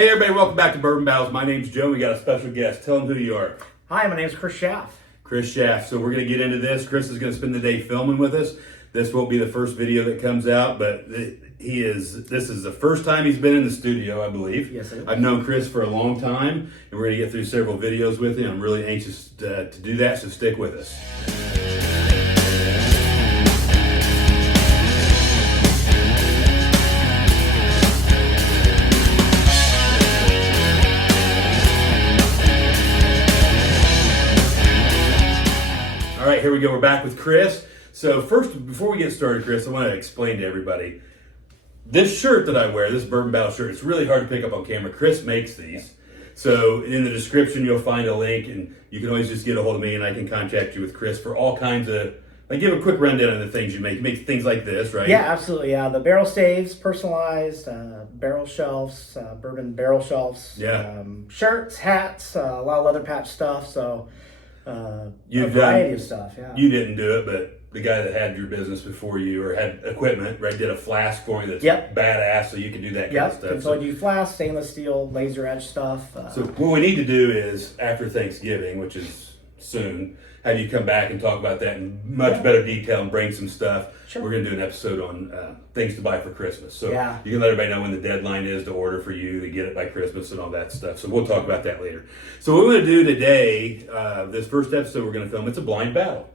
Hey everybody, welcome back to Bourbon Battles. My name's Joe. We got a special guest. Tell them who you are. Hi, my name is Chris Schaff. Chris Schaff. So we're going to get into this. Chris is going to spend the day filming with us. This won't be the first video that comes out, but this is the first time he's been in the studio, I believe. Yes, it is. I've known Chris for a long time, and we're going to get through several videos with him. I'm really anxious to do that, so stick with us. All right, here we go. We're back with Chris. So first, before we get started, Chris, I want to explain to everybody. This shirt that I wear, this Bourbon Battle shirt, it's really hard to pick up on camera. Chris makes these. So in the description, you'll find a link, and you can always just get a hold of me, and I can contact you with Chris for all kinds of, like, give a quick rundown of the things you make. You make things like this, right? Yeah, absolutely. Yeah, the barrel staves, personalized, barrel shelves, bourbon barrel shelves. Yeah. Shirts, hats, a lot of leather patch stuff. So a You've variety done- of stuff. Yeah. You didn't do it, but the guy that had your business before you, or had equipment, right, did a flask for you that's Yep. badass, so you can do that kind of Yep. stuff. And so I do flask, stainless steel, laser edge stuff. So what we need to do is, after Thanksgiving, which is soon, have you come back and talk about that in much better detail and bring some stuff. Sure. We're going to do an episode on things to buy for Christmas. So Yeah. you can let everybody know when the deadline is to order for you to get it by Christmas and all that stuff. So we'll talk about that later. So what we're going to do today, this first episode we're going to film, it's a blind battle.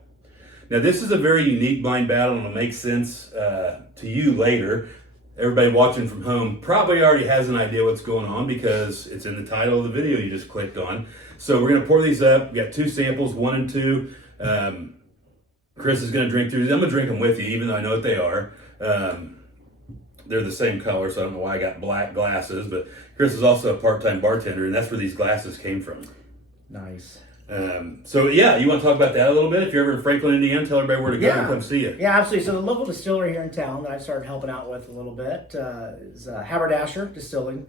Now this is a very unique blind battle, and it'll make sense to you later. Everybody watching from home probably already has an idea what's going on because it's in the title of the video you just clicked on. So we're going to pour these up. We got two samples, 1 and 2. Chris is going to drink through these. I'm going to drink them with you, even though I know what they are. They're the same color, so I don't know why I got black glasses. But Chris is also a part-time bartender, and that's where these glasses came from. Nice. So yeah, you want to talk about that a little bit? If you're ever in Franklin, Indiana, tell everybody where to go and come see you. Yeah, absolutely. So the local distillery here in town that I started helping out with a little bit is Haberdasher Distilling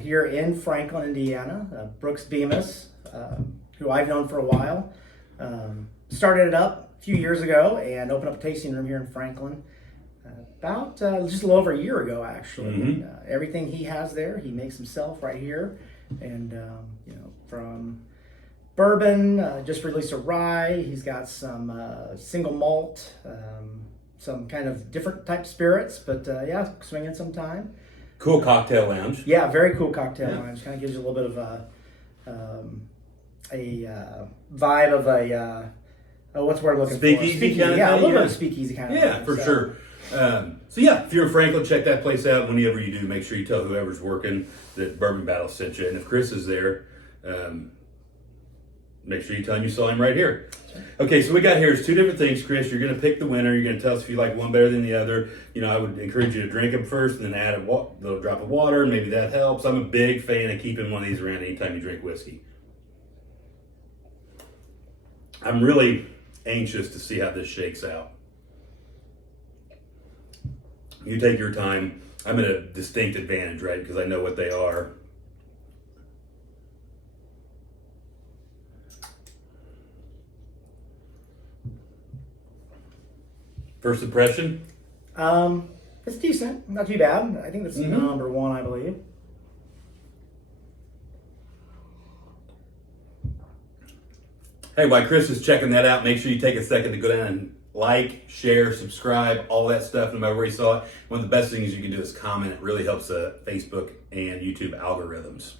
here in Franklin, Indiana. Brooks Bemis, who I've known for a while, started it up a few years ago and opened up a tasting room here in Franklin about just a little over a year ago, actually. Mm-hmm. Everything he has there, he makes himself right here, and from bourbon, just released a rye. He's got some single malt, some kind of different type spirits, but yeah, swinging some time. Cool cocktail lounge. Yeah, very cool cocktail lounge. Kind of gives you a little bit of a vibe of a what's the word I'm looking Speakeasy for? Speakeasy, kind of yeah, a thing, little bit yeah. of speakeasy kind of Yeah, thing. for So, sure. So yeah, if you're in Franklin, check that place out. Whenever you do, make sure you tell whoever's working that Bourbon Battle sent you. And if Chris is there, make sure you tell him you saw him right here. Okay, so we got here is two different things, Chris. You're going to pick the winner. You're going to tell us if you like one better than the other. You know, I would encourage you to drink them first and then add a little drop of water. Maybe that helps. I'm a big fan of keeping one of these around anytime you drink whiskey. I'm really anxious to see how this shakes out. You take your time. I'm at a distinct advantage, right? Because I know what they are. First impression? It's decent, not too bad. I think that's number one, I believe. Hey, while Chris is checking that out, make sure you take a second to go down and like, share, subscribe, all that stuff, no matter where you saw it. One of the best things you can do is comment. It really helps Facebook and YouTube algorithms.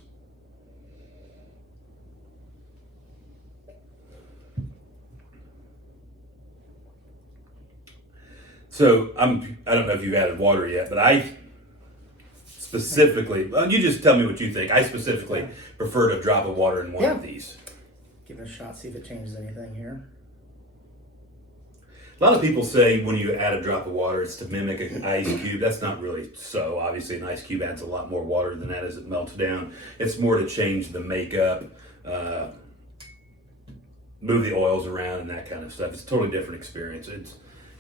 So I don't know if you've added water yet, but I specifically, well, you just tell me what you think. I specifically prefer to drop a water in one of these. Give it a shot, see if it changes anything here. A lot of people say when you add a drop of water, it's to mimic an ice cube. That's not really so. Obviously, an ice cube adds a lot more water than that as it melts down. It's more to change the makeup, move the oils around and that kind of stuff. It's a totally different experience.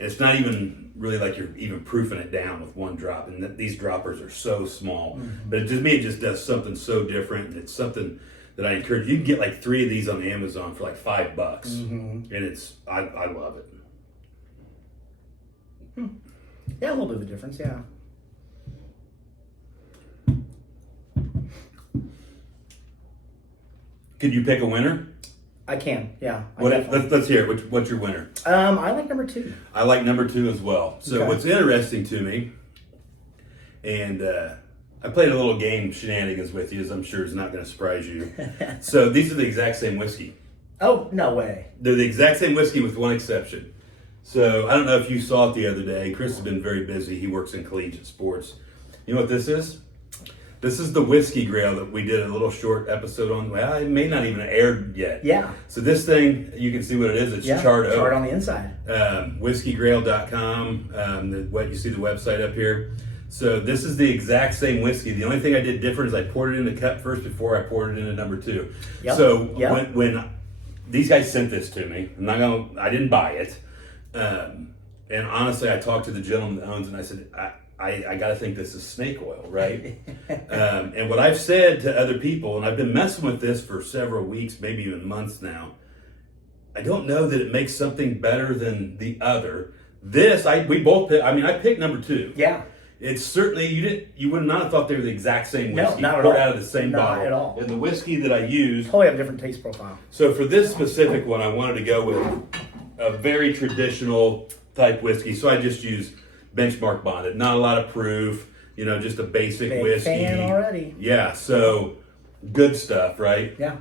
It's not even really like you're even proofing it down with one drop. And these droppers are so small. Mm-hmm. But to me, it just does something so different. And it's something that I encourage. You can get like 3 of these on Amazon for like $5. Mm-hmm. And I love it. Yeah, a little bit of a difference, yeah. Could you pick a winner? I can, yeah. Let's hear it. What's your winner? I like number 2. I like number 2 as well. So Okay. what's interesting to me, and I played a little game shenanigans with you, as I'm sure is not going to surprise you. So these are the exact same whiskey. Oh, no way. They're the exact same whiskey with one exception. So I don't know if you saw it the other day. Chris has been very busy. He works in collegiate sports. You know what this is? This is the Whiskey Grail that we did a little short episode on. Well, it may not even aired yet. Yeah. So this thing, you can see what it is. It's charred oak. Charred on the inside. Whiskeygrail.com. What you see the website up here. So this is the exact same whiskey. The only thing I did different is I poured it in the cup first before I poured it into number 2. Yep. So Yep. when these guys sent this to me, I didn't buy it. And honestly, I talked to the gentleman that owns it, and I said, I got to think this is snake oil, right? And what I've said to other people, and I've been messing with this for several weeks, maybe even months now, I don't know that it makes something better than the other. I picked number 2. Yeah. It's certainly, you would not have thought they were the exact same No, whiskey. not at poured all. out of the same Not bottle. at all. And the whiskey that I used. Totally have a different taste profile. So for this specific one, I wanted to go with a very traditional type whiskey. So I just used benchmark bonded. Not a lot of proof, just a basic Big whiskey. fan already. Yeah, so good stuff, right? Yeah.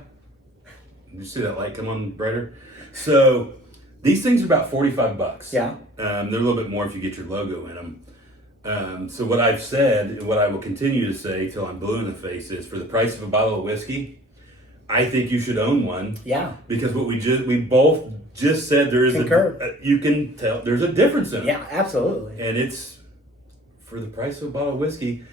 Did you see that light come on brighter? So these things are about $45. Yeah. They're a little bit more if you get your logo in them. So what I've said, and what I will continue to say till I'm blue in the face, is for the price of a bottle of whiskey, I think you should own one. Yeah. Because we both just said there is you can tell there's a difference in it. Yeah, absolutely. And it's for the price of a bottle of whiskey.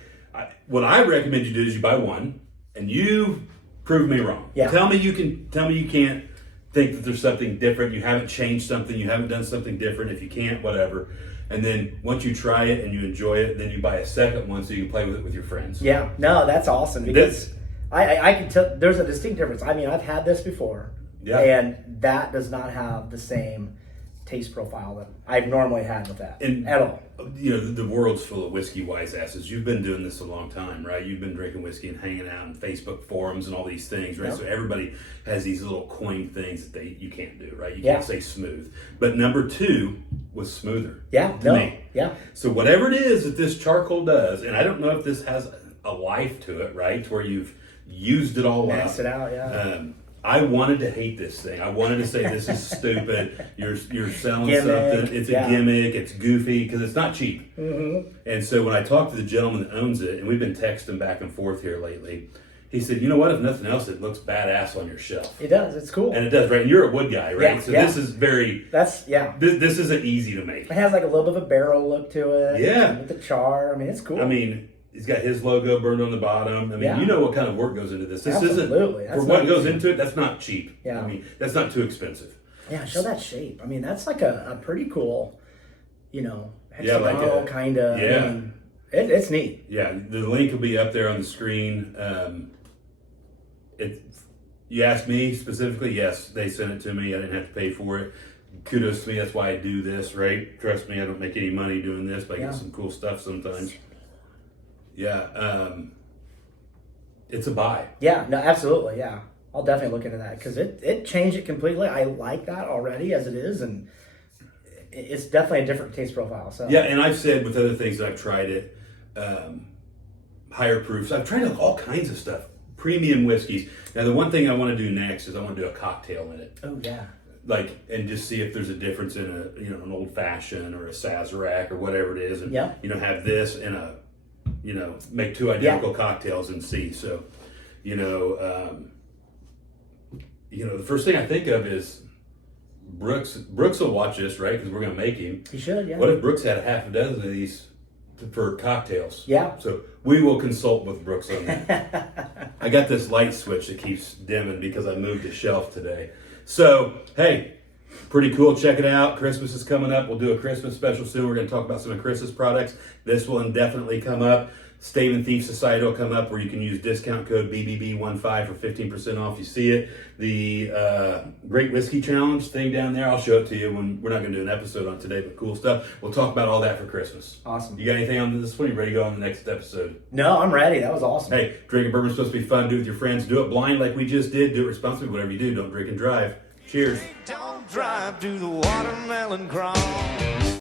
What I recommend you do is you buy one, and you prove me wrong. Yeah. Tell me you can't think that there's something different. You haven't changed something. You haven't done something different. If you can't, whatever. And then once you try it and you enjoy it, then you buy a second one so you can play with it with your friends. Yeah, no, that's awesome because I can tell there's a distinct difference. I mean, I've had this before, and that does not have the same taste profile that I've normally had with that at all. The world's full of whiskey wise asses. You've been doing this a long time, right? You've been drinking whiskey and hanging out in Facebook forums and all these things, right? Yep. So everybody has these little coin things that you can't do, right? You can't say smooth. But number 2 was smoother. Yeah, to me. Yeah. So whatever it is that this charcoal does, and I don't know if this has a life to it, right? To where you've used it all Maxed it out, yeah. I wanted to hate this thing. I wanted to say this is stupid. You're selling Gimmick, something. It's a gimmick. It's goofy because it's not cheap. Mm-hmm. And so when I talked to the gentleman that owns it, and we've been texting back and forth here lately, he said, "You know what? If nothing else, it looks badass on your shelf." It does. It's cool. And it does, right? And you're a wood guy, right? So this is very. This isn't easy to make. It has like a little bit of a barrel look to it. Yeah. With the char. I mean, it's cool. I mean, he's got his logo burned on the bottom. I mean, you know what kind of work goes into this. This Absolutely. isn't, for what goes into it, that's not cheap. Yeah. I mean, that's not too expensive. Yeah, show that shape. I mean, that's like a pretty cool, hexagonal kind of. Yeah. I mean, it's neat. Yeah, the link will be up there on the screen. You asked me specifically, yes, they sent it to me. I didn't have to pay for it. Kudos to me. That's why I do this, right? Trust me, I don't make any money doing this, but I get some cool stuff sometimes. Yeah, it's a buy. Yeah, no, absolutely, yeah. I'll definitely look into that because it changed it completely. I like that already as it is, and it's definitely a different taste profile. So yeah, and I've said with other things that I've tried it, higher proofs. I've tried all kinds of stuff, premium whiskeys. Now, the one thing I want to do next is I want to do a cocktail in it. Oh yeah. And just see if there's a difference in an old fashioned or a Sazerac or whatever it is, and have this in a make 2 identical cocktails and see. So, the first thing I think of is Brooks. Brooks will watch this, right? Because we're going to make him. He should, yeah. What if Brooks had half a dozen of these for cocktails? Yeah. So we will consult with Brooks on that. I got this light switch that keeps dimming because I moved the shelf today. So, hey, pretty cool. Check it out. Christmas is coming up. We'll do a Christmas special soon. We're going to talk about some of Chris's products. This will indefinitely come up. Stave and Thief Society will come up where you can use discount code BBB15 for 15% off. You see it. The Great Whiskey Challenge thing down there, I'll show it to you when we're not going to do an episode on today, but cool stuff. We'll talk about all that for Christmas. Awesome. You got anything on this one? You ready to go on the next episode? No, I'm ready. That was awesome. Hey, drinking bourbon's supposed to be fun. Do it with your friends. Do it blind like we just did. Do it responsibly. Whatever you do, don't drink and drive. Cheers. Don't drive to the watermelon crawl.